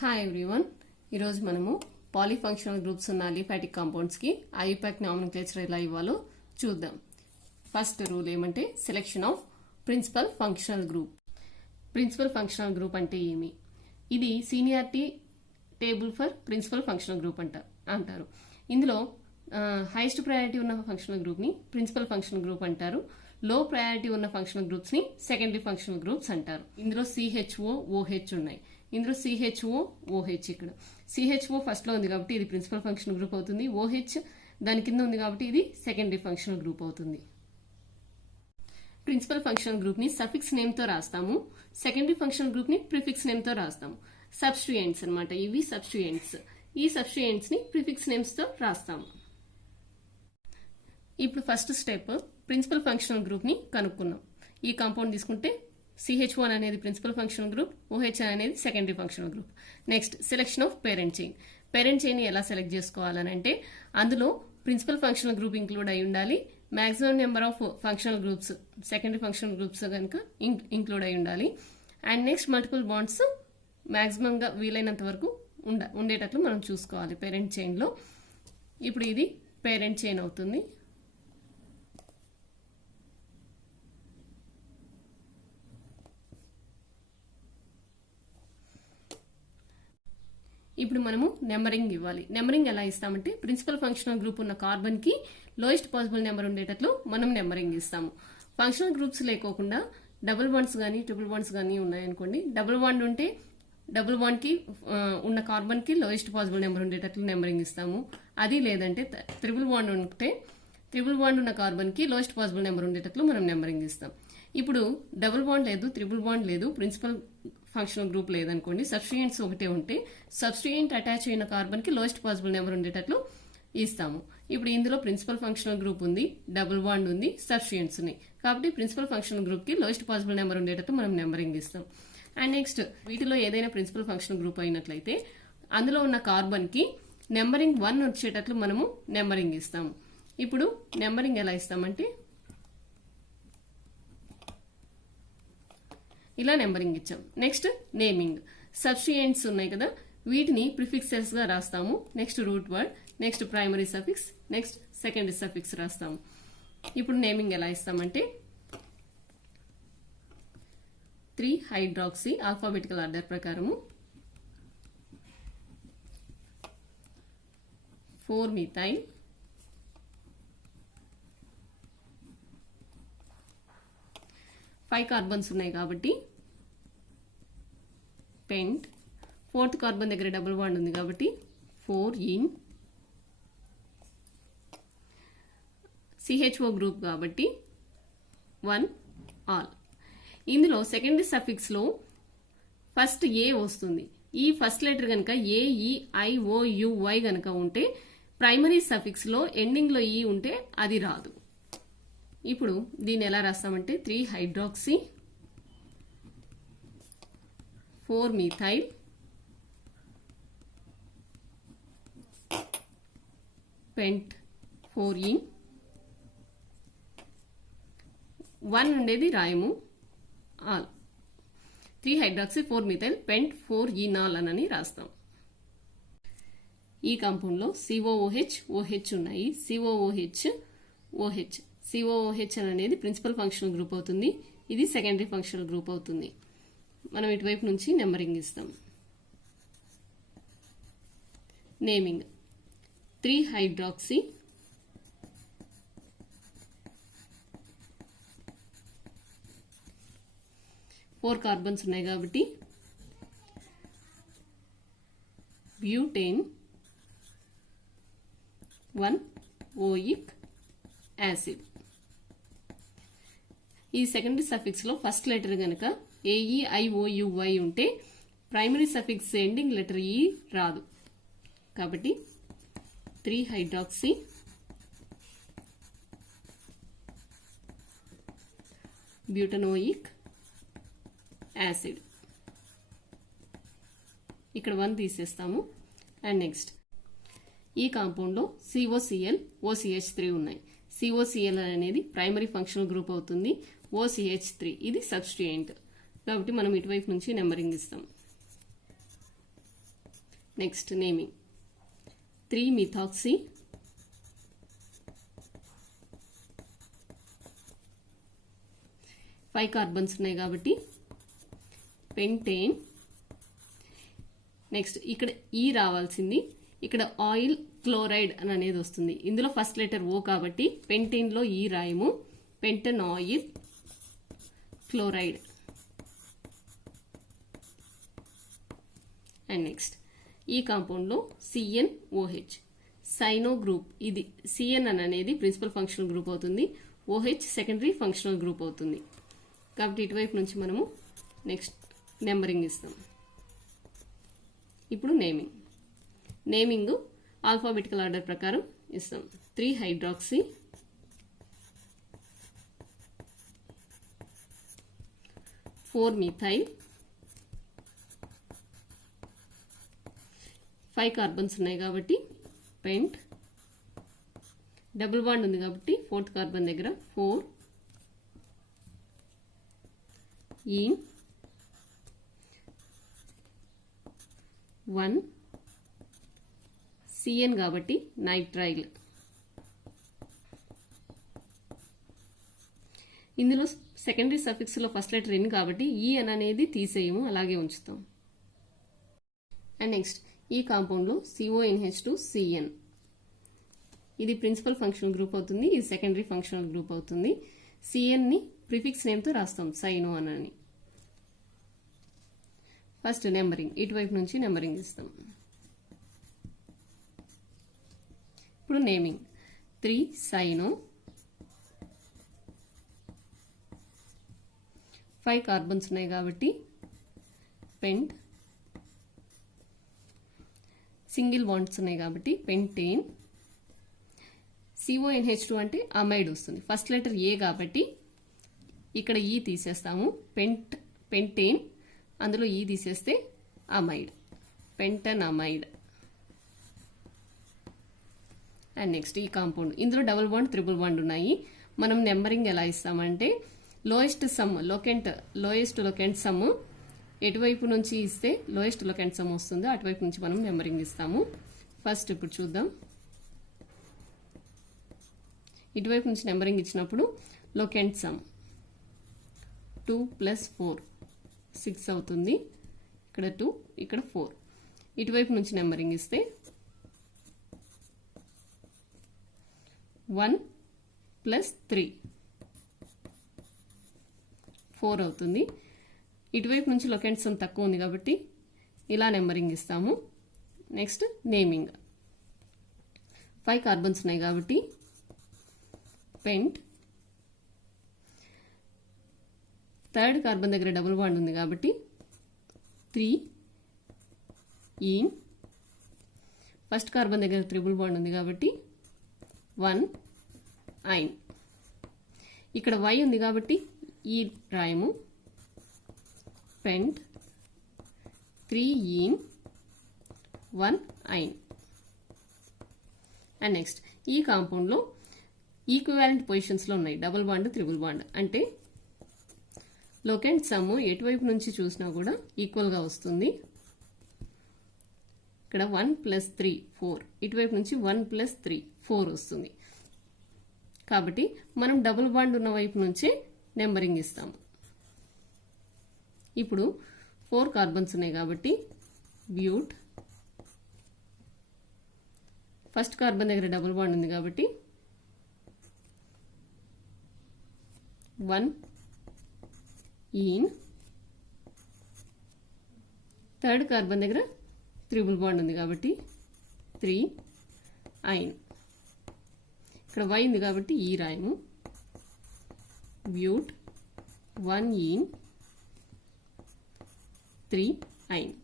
Hi everyone. ఈరోజు మనము polyfunctional groups ఉన్న అలిఫాటిక్ కాంపౌండ్స్కి ఐయుపాక్ నామినిక్లేచర్ ఎలా ఇవ్వాలో చూద్దాం. ఫస్ట్ రూల్ ఏమంటే selection of principal functional group. Principal functional group అంటే ఏమి? ఇది seniority table for principal functional group అంటారు. ఇందులో హైయెస్ట్ ప్రయారిటీ ఉన్న ఫంక్షనల్ గ్రూప్ని ప్రిన్సిపల్ ఫంక్షనల్ గ్రూప్ అంటారు. లో ప్రయారిటీ ఉన్న ఫంక్షనల్ గ్రూప్స్ ని సెకండరీ ఫంక్షనల్ గ్రూప్స్ అంటారు. ఇందులో సిహెచ్ఓ ఓహెచ్ ఉన్నాయి. ఇందులో సిహెచ్ఓ ఓహెచ్ ఇక్కడ సిహెచ్ఓ ఫస్ట్ లో ఉంది కాబట్టి ఇది ప్రిన్సిపల్ ఫంక్షనల్ గ్రూప్ అవుతుంది. ఓహెచ్ దాని కింద ఉంది కాబట్టి ఇది సెకండరీ ఫంక్షనల్ గ్రూప్ అవుతుంది. ప్రిన్సిపల్ ఫంక్షనల్ గ్రూప్ ని సఫిక్స్ నేమ్ తో రాస్తాము. సెకండరీ ఫంక్షనల్ గ్రూప్ ని ప్రిఫిక్స్ నేమ్ తో రాస్తాము. సబ్స్టిట్యూయెంట్స్ అన్నమాట. ఇవి సబ్స్టిట్యూయెంట్స్. ఈ సబ్స్టిట్యూయెంట్స్ ని ప్రిఫిక్స్ నేమ్స్ తో రాస్తాము. ఇప్పుడు first step principal functional group ని కనుక్కున్నాం. ఈ కాంపౌండ్ తీసుకుంటే CH1 అనేది ప్రిన్సిపల్ ఫంక్షనల్ గ్రూప్, OH అనేది secondary functional group. Next selection of parent chain. Parent chain ని ఎలా సెలెక్ట్ చేసుకోవాలని అంటే అందులో ప్రిన్సిపల్ ఫంక్షనల్ గ్రూప్ ఇంక్లూడ్ అయి ఉండాలి. Maximum number of functional groups secondary functional groups కనుక ఇంక్లూడ్ అయి ఉండాలి. And next multiple bonds maximum గా వీలైనంత వరకు ఉండేటట్లు మనం చూసుకోవాలి పేరెంట్ చైన్ లో. ఇప్పుడు ఇది పేరెంట్ చైన్ అవుతుంది. ఇప్పుడు మనము నెంబరింగ్ ఇవ్వాలి. నెంబరింగ్ ఎలా ఇస్తామంటే ప్రిన్సిపల్ ఫంక్షనల్ గ్రూప్ ఉన్న కార్బన్ కి లోయెస్ట్ పాసిబుల్ నెంబర్ ఉండేటట్లు మనం నెంబరింగ్ ఇస్తాము. ఫంక్షనల్ గ్రూప్స్ లేకోకుండా డబుల్ బాండ్స్ కానీ ట్రిపుల్ బాండ్స్ కానీ ఉన్నాయనుకోండి, డబుల్ బాండ్ ఉంటే డబుల్ బాండ్ కి ఉన్న కార్బన్ కి లోయెస్ట్ పాసిబుల్ నెంబర్ ఉండేటట్లు నెంబరింగ్ ఇస్తాము. అది లేదంటే త్రిపుల్ బాండ్ ఉంటే త్రిపుల్ బాండ్ ఉన్న కార్బన్ కి లోయెస్ట్ పాసిబుల్ నెంబర్ ఉండేటట్లు మనం నెంబరింగ్ ఇస్తాం. ఇప్పుడు డబుల్ బాండ్ లేదు, త్రిపుల్ బాండ్ లేదు, ప్రిన్సిపల్ ఫంక్షనల్ గ్రూప్ లేదనుకోండి, సబ్స్టిట్యూయెంట్స్ ఒకటే ఉంటే సబ్స్టిట్యూయెంట్ అటాచ్ అయిన కార్బన్ కి లోయెస్ట్ పాసిబుల్ నెంబర్ ఉండేటట్లు ఇస్తాము. ఇప్పుడు ఇందులో ప్రిన్సిపల్ ఫంక్షనల్ గ్రూప్ ఉంది, డబుల్ బాండ్ ఉంది, సబ్స్టిట్యూయెంట్స్ ఉన్నాయి కాబట్టి ప్రిన్సిపల్ ఫంక్షనల్ గ్రూప్ కి లోయెస్ట్ పాసిబుల్ నెంబర్ ఉండేటట్టు మనం నెంబరింగ్ ఇస్తాం. అండ్ నెక్స్ట్ వీటిలో ఏదైనా ప్రిన్సిపల్ ఫంక్షనల్ గ్రూప్ అయినట్లయితే అందులో ఉన్న కార్బన్ కి నెంబరింగ్ 1 వచ్చేటట్లు మనము నెంబరింగ్ ఇస్తాము. ఇప్పుడు నెంబరింగ్ ఎలా ఇస్తామంటే ఇలా నెంబరింగ్ ఇచ్చాం. Next naming. సబ్స్టిట్యూయెంట్స్ ఉన్నాయి కదా, వీటిని ప్రిఫిక్సెస్ గా రాస్తాము. Next root word, next primary suffix, next secondary suffix రాస్తాము. ఇప్పుడు నేమింగ్ ఎలా ఇస్తామంటే 3-హైడ్రాక్సీ ఆల్ఫాబెటికల్ ఆర్డర్ ప్రకారము, 4-మిథైల్, 5 కార్బన్స్ ఉన్నాయి కాబట్టి పెంట్, 4th కార్బన్ దగ్గర డబుల్ బాండ్ ఉంది కాబట్టి 4-ఈన్, CHO గ్రూప్ కాబట్టి 1-ఆల్. ఇందులో సెకండరీ సఫిక్స్ లో ఫస్ట్ ఏ వస్తుంది. ఈ ఫస్ట్ లెటర్ కనుక AEIOUY గనక ఉంటే ప్రైమరీ సఫిక్స్ లో ఎండింగ్ లో ఈ ఉంటే అది రాదు. ఇప్పుడు దీన్ని ఎలా రాస్తామంటే 3-హైడ్రాక్సీ, 4-మిథైల్, పెంట్, 4-ఈన్, 1 ఉండేది రాయము, ఆల్. 3-హైడ్రాక్సీ, 4-మిథైల్, పెంట్, 4-ఈనాల్ అని రాస్తాం. ఈ కాంపౌండ్ లో COOH, OH ఉన్నాయి. COOH అనేది ప్రిన్సిపల్ ఫంక్షనల్ గ్రూప్ అవుతుంది. ఇది సెకండరీ ఫంక్షనల్ గ్రూప్ అవుతుంది. మనం ఇటువైపు నుంచి నెంబరింగ్ ఇస్తాం. నేమింగ్ 3-హైడ్రాక్సీ, 4 కార్బన్స్ ఉన్నాయి కాబట్టి బ్యూటేన్, 1-ఓయిక్ యాసిడ్. ఈ సెకండరీ సఫిక్స్ లో ఫస్ట్ లెటర్ గనక AEIOUY ఉంటే ప్రైమరీ సఫిక్స్ ఎండింగ్ లెటర్ ఈ రాదు కాబట్టి 3-హైడ్రాక్సీ, బ్యూటనోయిక్ యాసిడ్. ఇక్కడ 1 తీసేస్తాము. అండ్ నెక్స్ట్ ఈ కాంపౌండ్ లో COCl, OCH3 ఉన్నాయి. COCl అనేది ప్రైమరీ ఫంక్షనల్ గ్రూప్ అవుతుంది. OCH3 ఇది సబ్స్టిట్యూయెంట్ కాబట్టి మనం ఇటువైపు నుంచి నెంబరింగ్ ఇస్తాం. నెక్స్ట్ నేమింగ్ 3-methoxy, 5 కార్బన్స్ ఉన్నాయి కాబట్టి పెంటేన్. నెక్స్ట్ ఇక్కడ ఈ రావాల్సింది, ఇక్కడ ఆయిల్ క్లోరైడ్ అని అనేది వస్తుంది. ఇందులో ఫస్ట్ లెటర్ ఓ కాబట్టి పెంటేన్ లో ఈ రాయము, పెంటన్ ఆయిల్ క్లోరైడ్. అండ్ నెక్స్ట్ ఈ కాంపౌండ్ లో CnOH సైనో గ్రూప్. ఇది Cn అనేది ప్రిన్సిపల్ ఫంక్షనల్ గ్రూప్ అవుతుంది, OH సెకండరీ ఫంక్షనల్ గ్రూప్ అవుతుంది. కాబట్టి ఇటువైపు నుంచి మనము నెక్స్ట్ నెంబరింగ్ ఇస్తాం. ఇప్పుడు నేమింగ్ ఆల్ఫాబెటికల్ ఆర్డర్ ప్రకారం ఇస్తాం. 3-hydroxy, 4-methyl, 5 కార్బన్స్ ఉన్నాయి కాబట్టి పెంట్, డబుల్ బాండ్ ఉంది కాబట్టి 4th కార్బన్ దగ్గర 4 ఈన్ 1 Cn కాబట్టి నైట్రైల్. ఇందులో సెకండరీ సఫిక్స్ లో ఫస్ట్ లెటర్ ఎన్ కాబట్టి ఈ అన్ అనేది తీసేయము, అలాగే ఉంచుతాం. అండ్ నెక్స్ట్ ఈ కాంపౌండ్ లో CONH2Cn. ఇది ప్రిన్సిపల్ ఫంక్షనల్ గ్రూప్ అవుతుంది, ఇది సెకండరీ ఫంక్షనల్ గ్రూప్ అవుతుంది. Cn ని ప్రిఫిక్స్ నేమ్ తో రాస్తాం, సైనో అని. ఫస్ట్ నెంబరింగ్, ఇటువైపు నుంచి నెంబరింగ్ ఇస్తాం. ఇప్పుడు నేమింగ్ 3 సైనో, 5 కార్బన్స్ ఉన్నాయి కాబట్టి పెంట్, సింగిల్ బాండ్స్ ఉన్నాయి కాబట్టి పెంటేన్. CONH2 అంటే అమైడ్ వస్తుంది, ఫస్ట్ లెటర్ ఏ కాబట్టి ఇక్కడ ఈ తీసేస్తాము, పెంటేన్, అందులో ఈ తీసేస్తే అమైడ్, పెంటన్ అమైడ్. అండ్ నెక్స్ట్ ఈ కాంపౌండ్, ఇందులో డబుల్ బాండ్ ట్రిపుల్ బాండ్ ఉన్నాయి. మనం నెంబరింగ్ ఎలా ఇస్తామంటే లోయెస్ట్ లొకెంట్ సమ్ ఎటువైపు నుంచి ఇస్తే లోయెస్ట్ లొకెంట్ సమ్ వస్తుందో అటువైపు నుంచి మనం నెంబరింగ్ ఇస్తాము. ఫస్ట్ ఇప్పుడు చూద్దాం. ఇటువైపు నుంచి నెంబరింగ్ ఇచ్చినప్పుడు లొకెంట్ సమ్ 2 + 4 6 అవుతుంది, ఇక్కడ 2 ఇక్కడ 4. ఇటువైపు నుంచి నెంబరింగ్ ఇస్తే 1 + 3 4 అవుతుంది. ఇటువైపు నుంచి లొకెంట్ సమ్ తక్కువ ఉంది కాబట్టి ఇలా నెంబరింగ్ ఇస్తాము. నెక్స్ట్ నేమింగ్ 5 కార్బన్స్ ఉన్నాయి కాబట్టి పెంట్, 3rd కార్బన్ దగ్గర డబుల్ బాండ్ ఉంది కాబట్టి 3 ఈన్, ఫస్ట్ కార్బన్ దగ్గర ట్రిపుల్ బాండ్ ఉంది కాబట్టి 1 ఐన్. ఇక్కడ Y ఉంది కాబట్టి ఈ రాయము, పెంట్ 3 ఈన్ 1 ఐన్. అండ్ నెక్స్ట్ ఈ కాంపౌండ్ లో ఈక్వివాలెంట్ పొజిషన్స్ లో ఉన్నాయి డబుల్ బాండ్ ట్రిపుల్ బాండ్. అంటే లొకెంట్ సమ్ ఎటువైపు నుంచి చూసినా కూడా ఈక్వల్ గా వస్తుంది. ఇక్కడ 1 + 3 4, ఇటువైపు నుంచి 1 + 3 4 వస్తుంది. కాబట్టి మనం డబుల్ బాండ్ ఉన్న వైపు నుంచే నెంబరింగ్ ఇస్తాము. ఇప్పుడు 4 కార్బన్స్ ఉన్నాయి కాబట్టి బ్యూట్, ఫస్ట్ కార్బన్ దగ్గర డబుల్ బాండ్ ఉంది కాబట్టి 1 ఈన్, 3rd కార్బన్ దగ్గర ట్రిపుల్ బాండ్ ఉంది కాబట్టి 3 ఐన్. ఇక్కడ Y ఉంది కాబట్టి ఈ రాయము, బ్యూట్ 1 ఈన్ 3 ఐన్.